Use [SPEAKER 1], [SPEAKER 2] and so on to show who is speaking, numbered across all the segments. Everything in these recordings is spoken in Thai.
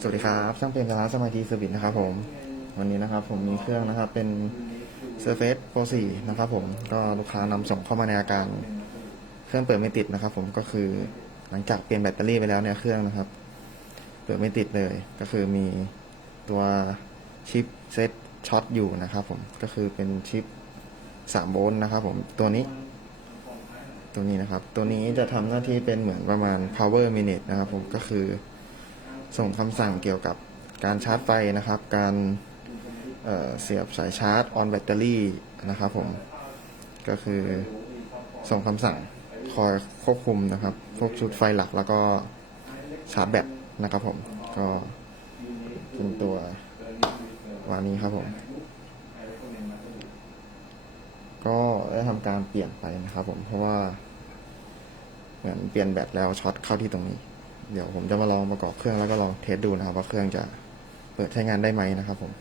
[SPEAKER 1] สวัสดีครับช่างเป็นร้านสมาธิเซอร์วิสนะครับผม วันนี้นะครับผมมีเครื่องนะครับเป็น Surface Pro 4 นะครับผมก็ลูกค้านำส่งเข้ามาในอาการ เครื่องเปิดไม่ติดนะครับ ผมก็คือหลังจากเปลี่ยนแบตเตอรี่ไปแล้วเนี่ยเครื่องนะครับ เปิดไม่ติดเลย ก็คือมีตัวชิปเซตช็อตอยู่นะครับ ผมก็คือเป็นชิป3โวลต์นะครับผมตัวนี้ ตัวนี้นะครับ ตัวนี้จะทำหน้าที่เป็นเหมือนประมาณ power minute นะครับ ผมก็คือ ส่งคำสั่งเกี่ยวกับการชาร์จไฟนะครับ การเเสียบสายชาร์จออนแบตเตอรี่นะครับผมก็คือส่งคำสั่งคอยควบคุมนะครับ พวกชุดไฟหลักแล้วก็ชาร์จแบตนะครับผมก็เป็นตัววานี้ครับผมก็ได้ทำการเปลี่ยนไปนะครับผมเพราะว่าเหมือนเปลี่ยนแบตแล้วช็อตเข้าที่ตรงนี้ เดี๋ยวผมจะมาลองประกอบเครื่องแล้วก็ลองเทสดูนะครับว่าเครื่องจะเปิดใช้งานได้ไหมนะครับผม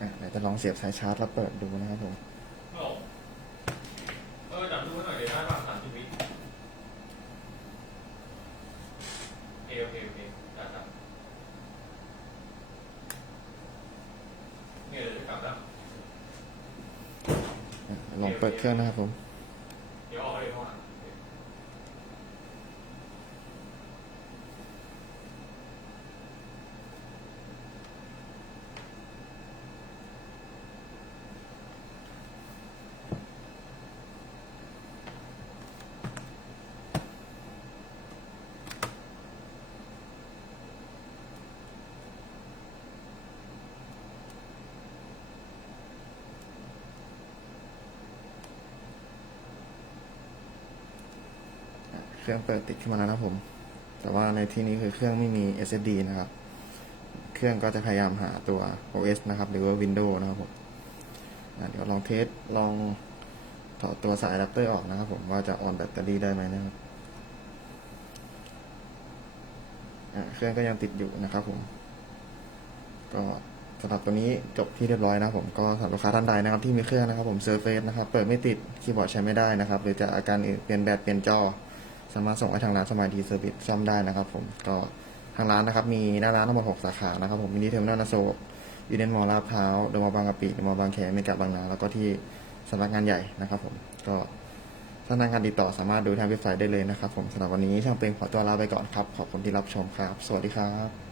[SPEAKER 1] อะเดี๋ยวจะลองเสียบสายชาร์จแล้วเปิดดูนะครับผม
[SPEAKER 2] โอ้เออจับดูให้หน่อยเดี๋ยวได้ป่ะสามสิบวิโอเคโอเคโอเคจัดจับเนี่ยเดี๋ยวจะกลับแล้ว
[SPEAKER 1] อะลองเปิดเครื่องนะครับผม
[SPEAKER 2] เดี๋ยวออกไปเดี๋ยวเข้ามา
[SPEAKER 1] เครื่องเปิดติดขึ้นมาแล้วนะครับผม แต่ว่าในที่นี้คือเครื่องไม่มี SSD นะครับ เครื่องก็จะพยายามหาตัว OS นะครับ หรือว่า Windows นะครับผมเดี๋ยวลองเทสลองถอดตัวสายอะแดปเตอร์ออกนะครับผมว่าจะออนแบตเตอรี่ได้ไหมนะครับเครื่องก็ยังติดอยู่นะครับผม ก็สำหรับตัวนี้จบที่เรียบร้อยนะครับผมก็สำหรับลูกค้าท่านใดนะครับที่มีเครื่องนะครับผมเซอร์เฟสนะครับ เปิดไม่ติดคีย์บอร์ดใช้ไม่ได้นะครับ หรือจะอาการอื่นเปลี่ยนแบตเปลี่ยนจอ สามารถส่งไปทางร้านสมาร์ททีเซอร์วิสซ่อมได้นะครับผมก็ทางร้านนะครับมีหน้าร้านทั้งหมด6สาขานะครับผมมินิเทอร์มินอลนโซยูเดนมอลลาดพร้าวเดอะมอลล์บางกะปิเดอะมอลล์บางแคเมกะบางนาแล้วก็ที่สำนักงานใหญ่นะครับผมก็ถ้าต้องการติดต่อสามารถดูทางเว็บไซต์ได้เลยนะครับผมสำหรับวันนี้ช่างเป็นขอตัวลาไปก่อนครับ ขอบคุณที่รับชมครับ สวัสดีครับ